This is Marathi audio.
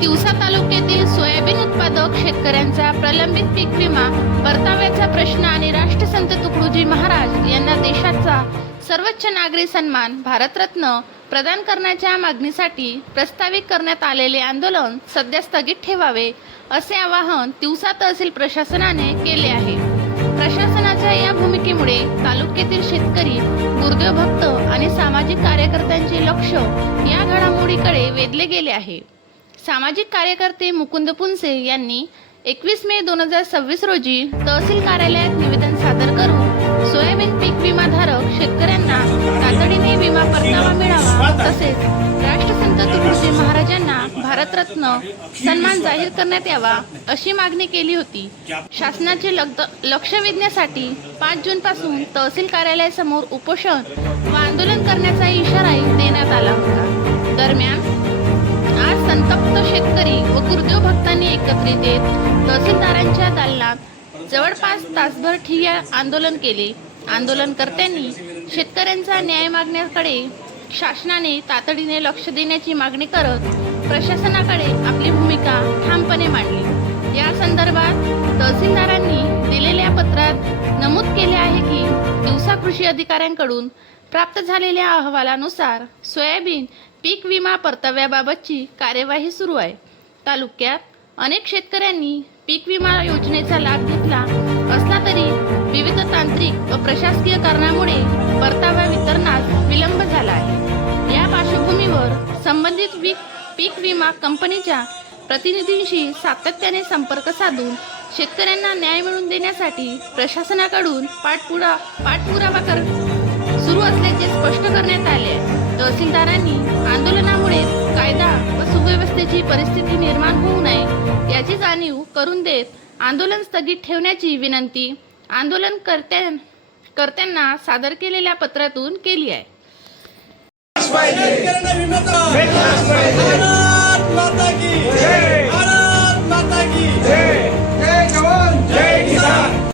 तिवसा तालुक्यातील सोयाबीन उत्पादक शेतकऱ्यांचा प्रलंबित पीक विमा परताव्याचा प्रश्न आणि राष्ट्रसंत तुकडोजी महाराज यांना देशाचा सर्वोच्च नागरी सन्मान भारतरत्न प्रदान करण्याच्या मागणीसाठी प्रस्तावित करण्यात आलेले आंदोलन सध्या स्थगित ठेवावे असे आवाहन तिवसा तहसील प्रशासनाने केले आहे। प्रशासनाच्या या भूमिकेमुळे तालुक्यातील शेतकरी, गुरुदेव भक्त आणि सामाजिक कार्यकर्त्यांचे लक्ष या घडामोडीकडे वेधले गेले आहे। सामाजिक कार्यकर्ते मुकुंद पुनसे यांनी 21 मे 2026 रोजी तहसील कार्यालयात निवेदन सादर करून सोयाबीन पीक विमाधारक शेतकऱ्यांना तातडीने विमा परतावा मिळावा तसेच राष्ट्रसंत तुकडोजी महाराजांना भारतरत्न सन्मान जाहीर करण्यात यावा अशी मागणी केली होती। शासनाचे लक्ष वेधण्यासाठी 5 जून पासून तहसील कार्यालयासमोर उपोषण व आंदोलन करण्याचा इशाराही देण्यात आला होता। दरम्यान आज संतप्त शेतकरी व गुरुदेव भक्तांनी एकत्रित येत तहसीलदारांच्या दालनात जवळपास तासभर ठिय्या आंदोलन केले। आंदोलनकर्त्यांनी शेतकऱ्यांचा न्याय मागण्याकडे शासनाने तातडीने लक्ष देण्याची मागणी करत प्रशासनाकडे आपली भूमिका ठामपणे मांडली। या संदर्भात तहसीलदारांनी दिलेल्या पत्रात नमूद केले आहे की तिवसा कृषी अधिकाऱ्यांकडून प्राप्त झालेल्या अहवालानुसार सोयाबीन पीक विमा परताव्याबाबतची कार्यवाही सुरू आहे। तालुक्यात अनेक शेतकऱ्यांनी पीक विमा योजनेचा लाभ घेतला असला तरी विविध तांत्रिक व प्रशासकीय कारणामुळे परतावा वितरणास विलंब झाला आहे। या पार्श्वभूमीवर संबंधित पीक विमा कंपनीच्या प्रतिनिधींशी सातत्याने संपर्क साधून शेतकऱ्यांना न्याय मिळवून देण्यासाठी प्रशासनाकडून पाठपुरावा सुरू असल्याचे स्पष्ट करण्यात आले आहे। तहसीलदारांनी आंदोलनामुळे कायदा व सुव्यवस्थेची परिस्थिती निर्माण होऊ नये याची जाणीव करून देत आंदोलन स्थगित ठेवण्याची विनंती आंदोलनकर्त्यांना सादर केलेल्या पत्रातून केली आहे।